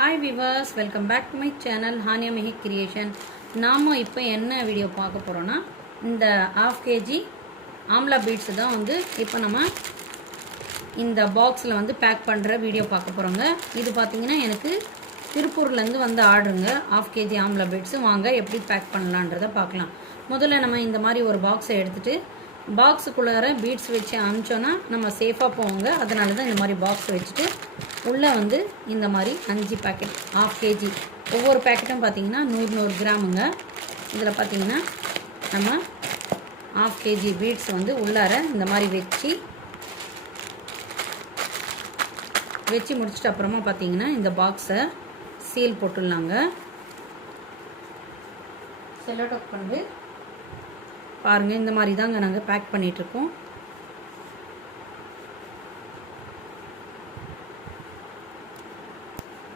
Hi viewers, welcome back to my channel Hania Mehi Creation. நாம இப்போ என்ன video பார்க்க போறோம்னா இந்த 1/2 kg ஆம்லா பீட்ஸ் தான் வந்து இப்போ நம்ம இந்த பாக்ஸ்ல வந்து பேக் பண்ற வீடியோ பார்க்க போறோங்க. இது பாத்தீங்கன்னா எனக்கு திருப்பூர்ல இருந்து வந்து ஆர்டருங்க 1/2 kg ஆம்லா பீட்ஸ் வாங்க எப்படி பேக் பண்ணலாம்ன்றத பார்க்கலாம். முதல்ல நம்ம இந்த மாதிரி ஒரு பாக்ஸை எடுத்துட்டு பாக்ஸுக்குள்ளார பீட்ஸ் வச்சு அமிச்சோன்னா நம்ம சேஃபாக போவோங்க. அதனால தான் இந்த மாதிரி பாக்ஸ் வச்சுட்டு உள்ளே வந்து இந்த மாதிரி 5 பேக்கெட் 1/2 kg ஒவ்வொரு பேக்கெட்டும் பார்த்தீங்கன்னா 100 கிராமுங்க. இதில் பார்த்தீங்கன்னா நம்ம 1/2 kg பீட்ஸ் வந்து உள்ளார இந்த மாதிரி வச்சு முடிச்சிட்டு அப்புறமா பார்த்தீங்கன்னா இந்த பாக்ஸை சீல் போட்டுடலாங்க. செல்லோ டோப் பண்ணி பாருங்கள், இந்த மாதிரி தாங்க நாங்கள் பேக் பண்ணிகிட்ருக்கோம்.